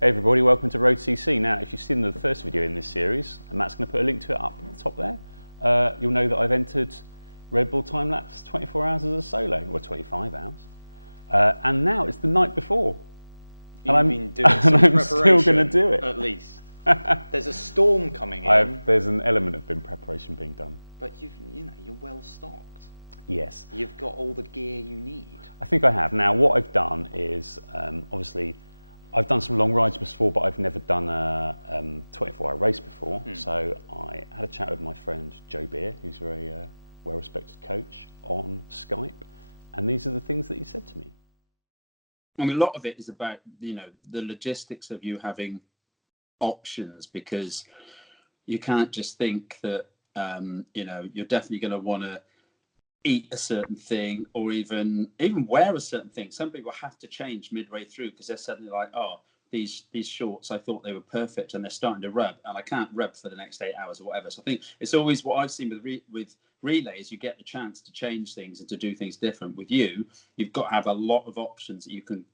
Hey everybody, welcome to road.cc. Now, if you've seen the first video in this series, and Matt's going to put a link to it up at the top there, you'll know that I've entered Red Bull Timelaps 24 hours as a solo, or 25 hours. And now it's the night before. You've been doing some I'm preparation, still going to do it. at least. There's a storm coming in. There's an element of preparation being done. But you're well stocked. Yes. You've got all the gear you need. I think I have. Now, what I've done is, obviously, I've done some long rides before, but I've never done a 24-hour race before. So I had a chat with my friend Joe Beer, who's a very well-respected coach, on Skype, and these are the things that he said to me. I mean, a lot of it is about, the logistics of you having options, because you can't just think that, you're definitely going to want to eat a certain thing or even wear a certain thing. Some people have to change midway through because they're suddenly like, oh, these shorts, I thought they were perfect, and they're starting to rub, and I can't rub for the next 8 hours or whatever. So I think it's always what I've seen with relays, you get the chance to change things and to do things different. With you've got to have a lot of options that you can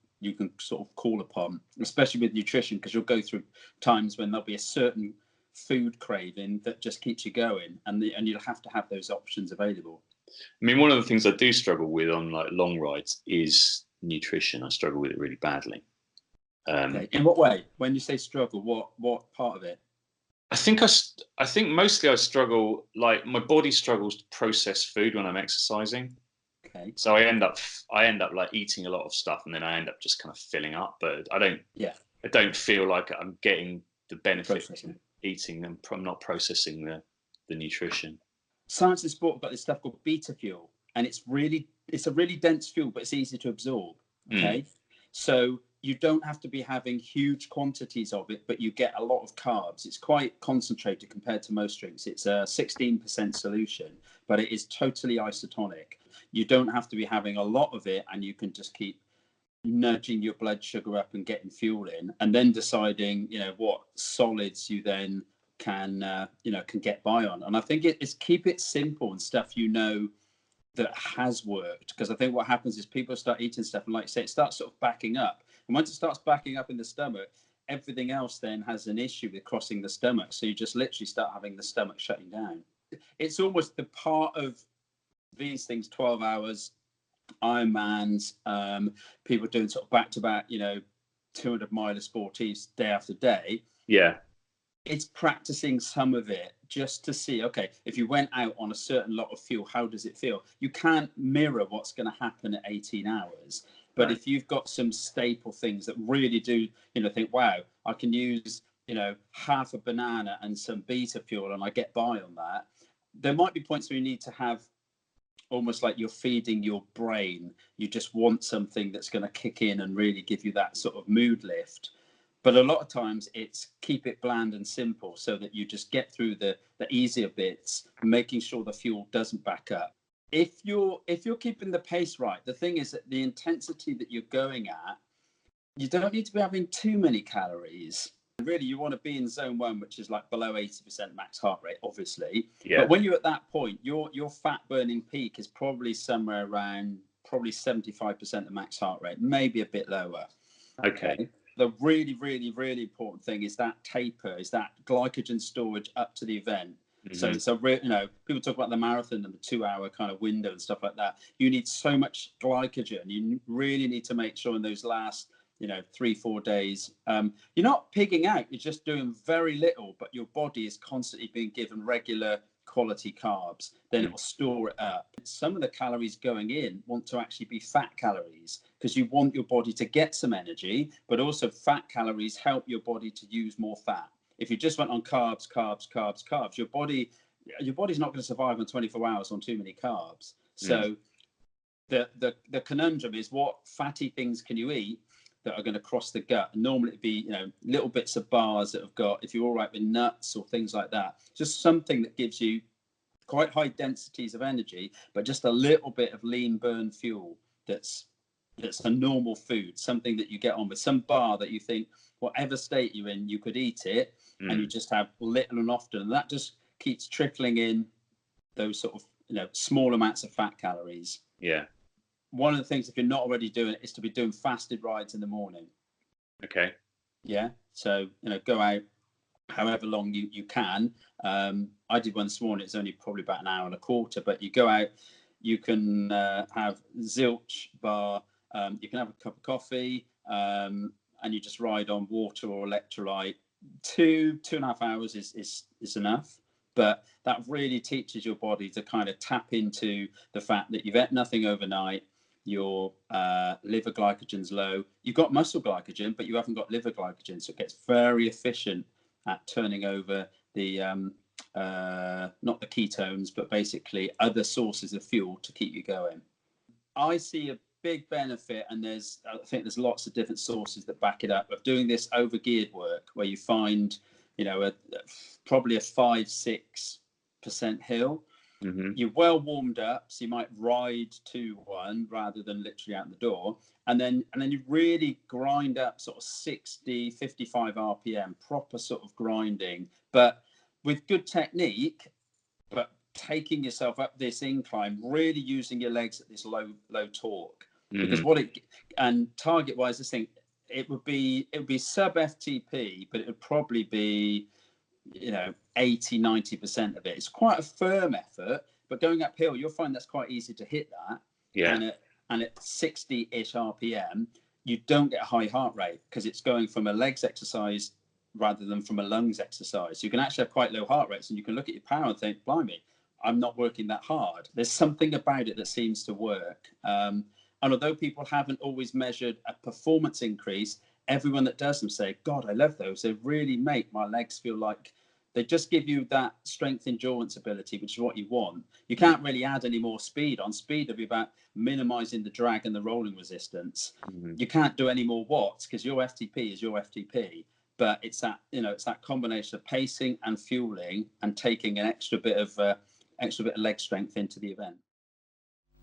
sort of call upon, especially with nutrition, because you'll go through times when there'll be a certain food craving that just keeps you going, and you'll have to have those options available. I mean, one of the things I do struggle with on like long rides is nutrition. I struggle with it really badly. Okay. In what way? When you say struggle, what part of it? I think mostly I struggle, like my body struggles to process food when I'm exercising. Okay. So I end up like eating a lot of stuff, and then I end up just kind of filling up. But I don't feel like I'm getting the benefit from eating and I'm not processing the nutrition. Science and Sport have got this stuff called beta fuel, and it's a really dense fuel, but it's easy to absorb. Okay. So you don't have to be having huge quantities of it, but you get a lot of carbs. It's quite concentrated compared to most drinks. It's a 16% solution, but it is totally isotonic. You don't have to be having a lot of it, and you can just keep nudging your blood sugar up and getting fuel in, and then deciding, what solids you then can get by on. And I think it's keep it simple and stuff that has worked, because I think what happens is people start eating stuff, and like you say, it starts sort of backing up, and once it starts backing up in the stomach, everything else then has an issue with crossing the stomach, so you just literally start having the stomach shutting down. It's almost the part of these things, 12 hours Ironmans, people doing sort of back to back 200-mile sporties day after day. It's practicing some of it just to see, okay, if you went out on a certain lot of fuel, how does it feel? You can't mirror what's going to happen at 18 hours. But right. If you've got some staple things that really do, think, wow, I can use, half a banana and some beta fuel and I get by on that. There might be points where you need to have almost like you're feeding your brain. You just want something that's going to kick in and really give you that sort of mood lift. But a lot of times it's keep it bland and simple, so that you just get through the easier bits, making sure the fuel doesn't back up. If you're keeping the pace right, the thing is that the intensity that you're going at, you don't need to be having too many calories. Really, you want to be in zone 1, which is like below 80% max heart rate, obviously. Yeah. But when you're at that point, your fat burning peak is probably somewhere around 75% of max heart rate, maybe a bit lower. Okay. The really, really, really important thing is that taper, is that glycogen storage up to the event. Mm-hmm. So people talk about the marathon and the 2-hour kind of window and stuff like that. You need so much glycogen. You really need to make sure in those last 3-4 days, you're not pigging out, you're just doing very little, but your body is constantly being given regular quality carbs. Then it will store it up. Some of the calories going in want to actually be fat calories, because you want your body to get some energy, but also fat calories help your body to use more fat. If you just went on carbs, your body's not going to survive on 24 hours on too many carbs. So the conundrum is, what fatty things can you eat that are going to cross the gut? And normally it'd be little bits of bars that have got, if you're all right with nuts or things like that, just something that gives you quite high densities of energy, but just a little bit of lean burn fuel that's a normal food, something that you get on with, some bar that you think whatever state you're in, you could eat it, and you just have little and often, and that just keeps trickling in those sort of small amounts of fat calories. Yeah. One of the things, if you're not already doing it, is to be doing fasted rides in the morning. Okay. Yeah. So, go out however long you can. I did one this morning. It's only probably about an hour and a quarter, but you go out, you can have zilch bar, you can have a cup of coffee, and you just ride on water or electrolyte. 2.5 hours is enough. But that really teaches your body to kind of tap into the fact that you've ate nothing overnight. Your liver glycogen's low. You've got muscle glycogen, but you haven't got liver glycogen. So it gets very efficient at turning over the not the ketones, but basically other sources of fuel to keep you going. I see a big benefit, and I think there's lots of different sources that back it up, of doing this over geared work, where you find, probably a 5-6% hill. Mm-hmm. You're well warmed up, so you might ride to one rather than literally out the door, and then you really grind up sort of 60, 55 RPM, proper sort of grinding, but with good technique, but taking yourself up this incline, really using your legs at this low torque. Because and target wise, I think it would be sub FTP, but it would probably be 80-90% of it. It's quite a firm effort, but going uphill, you'll find that's quite easy to hit that. Yeah. And at 60-ish RPM, you don't get a high heart rate because it's going from a legs exercise rather than from a lungs exercise. So you can actually have quite low heart rates, and you can look at your power and think, blimey, I'm not working that hard. There's something about it that seems to work. And although people haven't always measured a performance increase, everyone that does them say, God, I love those. They really make my legs feel like they just give you that strength endurance ability, which is what you want. You can't really add any more speed on. Speed will be about minimizing the drag and the rolling resistance. Mm-hmm. You can't do any more watts because your FTP is your FTP. But it's that combination of pacing and fueling and taking an extra bit of leg strength into the event.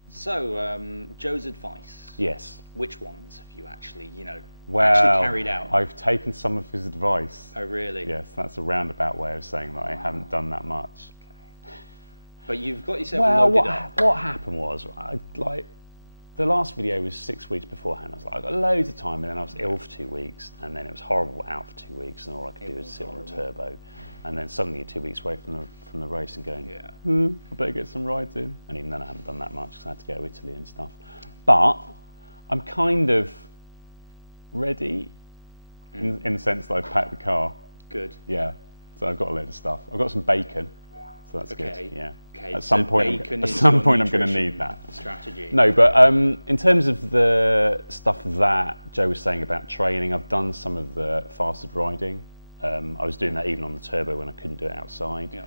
So, Joe's advice. Yes. Which ones have you actually carried out? I've taken some of his advice. Oh, really? Yes, that's a roundabout way of saying that I haven't done that much. Okay. But you've got yourself loaded up. What happened was, the last video was 6 weeks beforehand. I was like, I got loads of time, and then I was ill for 2 weeks, and then it was horrible out for 2 weeks, and all I could do was sit on the turbo. And then suddenly you're 2 weeks away from the race and going, I better get some rides in. And even then I haven't done that much because I had to go to Italy and stuff. But I'm kind of ready in the sense that I've packed the car. Good. Yeah. So I've got a load of stuff. I've got some bacon. So that's good. Yeah. Okay. At some point I'm going to need that. Strategy. No, but in terms of the stuff that Joe was saying about training, I've done some of the fasted riding. I was doing that even on the turbo when I couldn't do it outside. Yeah.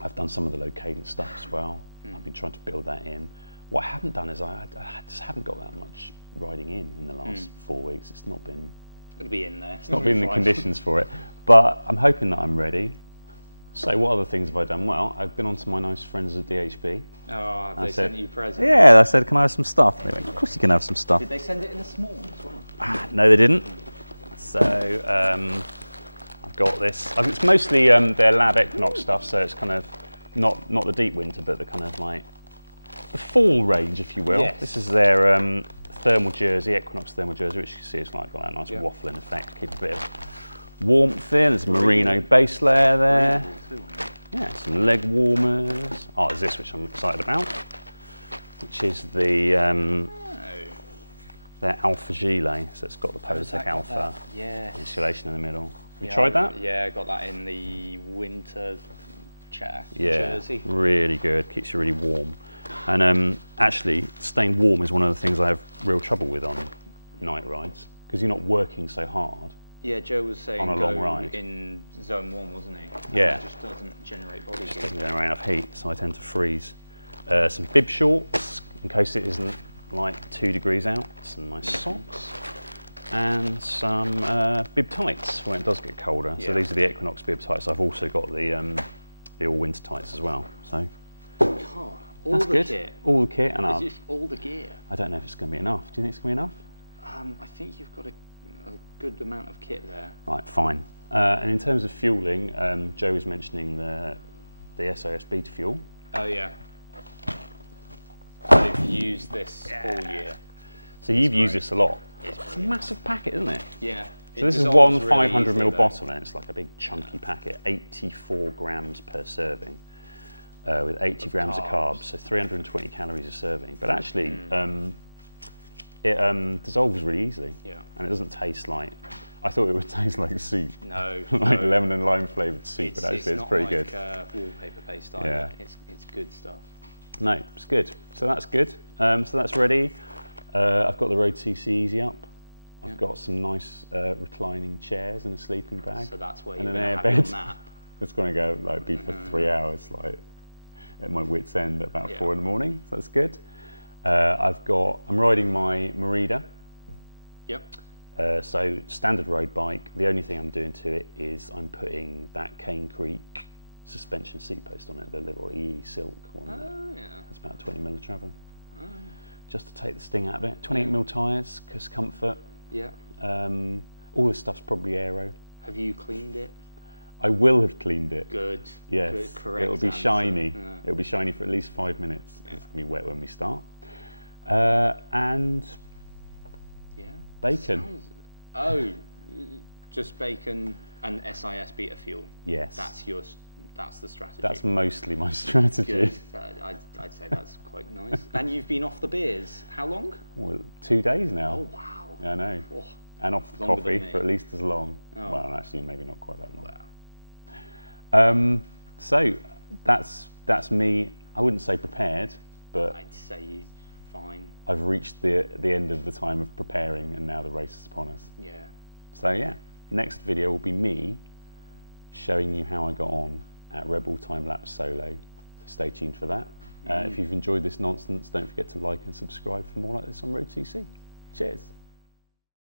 I've done some of the low cadence stuff as well. I've been trying to build that in. What I haven't done is I just haven't got that much riding in the last 4 weeks. It's not been. It'll be in there. It's not been the conditions for it, but I'm hoping that I'm ready. So what other things have I done? Well, I've been on to my nice friends at DHB. Oh, they sent you presents? Yeah, I said, can I have some stuff? They went, of course you can have some stuff. Did they send it in a small as well? No, they didn't. So I've got this. It's mostly their Lab Equinox stuff, so it's kind of not the deep winter, but the kind of like the fall range, if you will. Yes. This is their thermal jersey, Equinox thermal jersey, which you can see is like got that nice waffling effect, keep a bit of warmth in. There's a merino base layer there. Yeah, some leg warmers. Oh, there's this, which I'm excited about, which is the their Alpha Gilet. So it's got the Polartec Alpha insulation in the middle. You tried that? Yeah, I got that in the winter jersey. Really good. Keeps you really warm. And actually, staying warm is one of the things I have real trouble with on night rides because you're not working so hard. Yeah, Joe was saying on a long ride in zone 1, wasn't he? Yeah. It just doesn't generate body heat. Doesn't generate enough heat, so I tend to freeze. Some bib shorts in case it isn't like 2 degrees out. Some nice socks and some bib tights when it does get colder. Yeah. So these are the Equinox bib tights. I've also got the all winter tights as well. So that's good. Kit. All the kit and is all the gear. I don't know if it's going to be enough. Do you think it's going to be enough? I think you've got a good amount of kit there. Right, fine. And in terms of fueling, Joe was mentioning the SOS beta fuel. Oh yeah. I've used this all year. So you've used this a lot. It's a massive packet, isn't it? Yeah. So this is one 500ml bottle, and it's like a big chunky packet, 84 grams per serving, with 80 grams of carbs, so 320 calories a serving. But actually, it dissolves really easily, and it doesn't taste like. I thought it would taste like soup. No, like lemon and lime flavoured soup, but actually it's pretty good. It's not like wallpaper paste either. Yeah. It's good stuff. No, it's good. So that's good. So that's ready. I've got the Road.cc Easy Up. I've got some nice reclining chairs and a sleeping bag. So that's where and you're an going to have your nap. It's going to go like be for 3 hours, like at my wit's end at about 4 in the morning. So that's good. I'm riding my Merida. Yep. So standard road bike. The only thing I'm doing to it is I'm putting that Cane Creek suspension seat post on it, the little EE Silk one. That's about 20mm of travel. Just to take the sting out of it. 28mm tyres, because comfort. Yeah. All this stuff's probably aero. Have you cleaned it? I will have cleaned it. Good. Yes. Good, correct. It'll be shiny. It'll be shiny for at least 5 minutes. It's going to be wet when we start. And bacon. Just bacon and SIS beta fuel. Yes. That's the strategy. That's mostly my strategy. Good. I'd say that's quite nice. And you've been off the beers. How long? Well, 2 days now. Oh wow. Yeah, I know. Oh, and off the coffee for at least as long. Oh. Well, actually, maybe not quite that long. Wow. So that's me. I wouldn't say prepared, but I'd say fine. I've reached the end of the time of preparing, and now the race is upon us. Yeah. So yeah, next video will be me showing you how I got on at Red Bull Timelaps Solo. So stay tuned for that. If you've enjoyed this nonsense, don't forget to like and subscribe for more like this on Road.cc. Cheers.